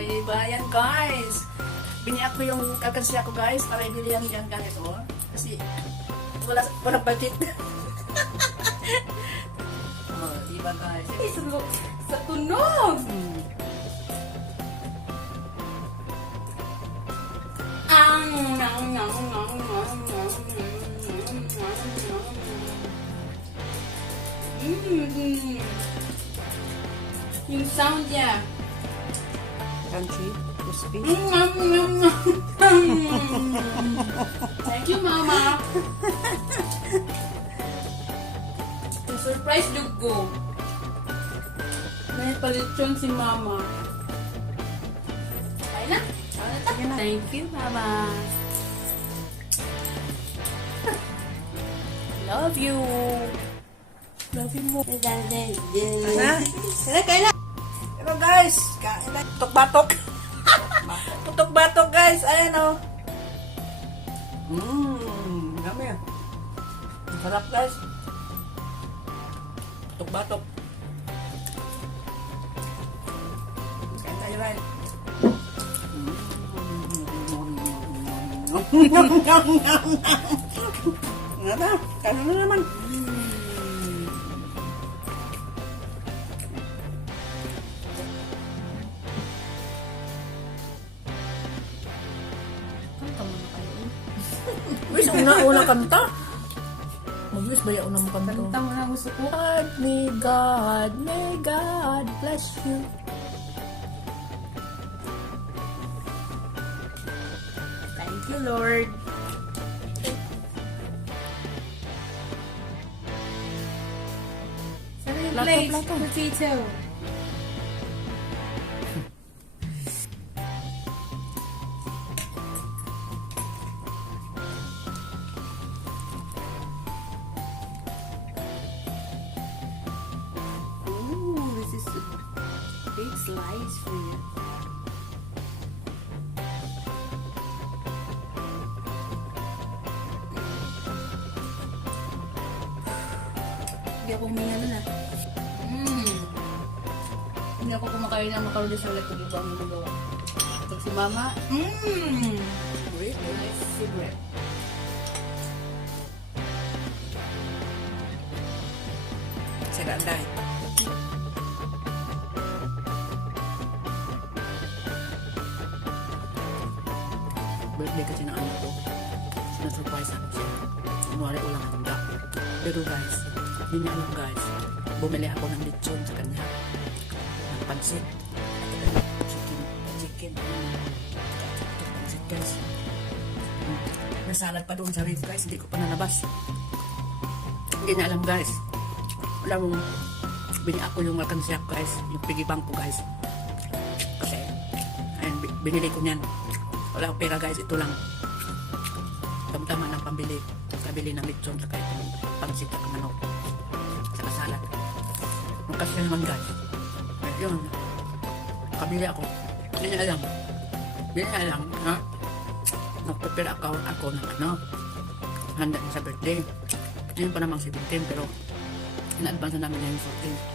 iba. Yan guys. Biniyak ko yung kakansiya ko guys para ibili yan ganito. Kasi walang budget. Oh, diba guys? Sa tunog! Yung sound niya. Crunchy, crispy. Thank you, Mama. Surprise dugo. May palitson si Mama. Ay na. Thank you, Mama. Love you. Love you mo. Ano? Kaya na. Pero guys, kain na. Tutok-batok. Tutok-batok guys. Ayan o. Dami yan. Sarap guys. Tutok-batok. Kain tayo rin. Nga ba? Kano na naman. Wis, una kanta. Mag-wis ba yung unang kanta? Kanta mo na gusto ko. May God bless you. Thank you, Lord. Saan yung Plato, plate? plato. Potato. Ooh, this is a big slice for you. Hindi ako huminga nun ah. Hindi ako kumakain ng macaroni sa ulit kung iba ang nagawa. Pag si Mama, great, nice secret. Sira dahil. Birthday kasi ng anak ko. Sinasurprise ako siya. Kunwari ulang handa. Pero guys, hindi niya alam guys. Bumili ako ng lechon sa kanya. Ng pansit. Chicken. Pansit guys. May salad pa doon sa ref guys. Hindi ko pa nalabas. Hindi niya alam guys. Wala mo. Bini ako yung alkansya guys. Yung piggy bank ko guys. Kasi ayun, binili ko niyan. Wala akong pera guys. Ito lang. Tama-tama ng pambili. Kabili ng lechon sa kahit ng pansit at manok. Sa salad. Yung kasi naman guys. Yun. Kabili ako. Hindi niya alam. Hindi niya alam. Ha? Nagpapira ako ng ano. Handa niya sa birthday. Ngayon pa namang 17 pero in-advance na namin ngayon 14.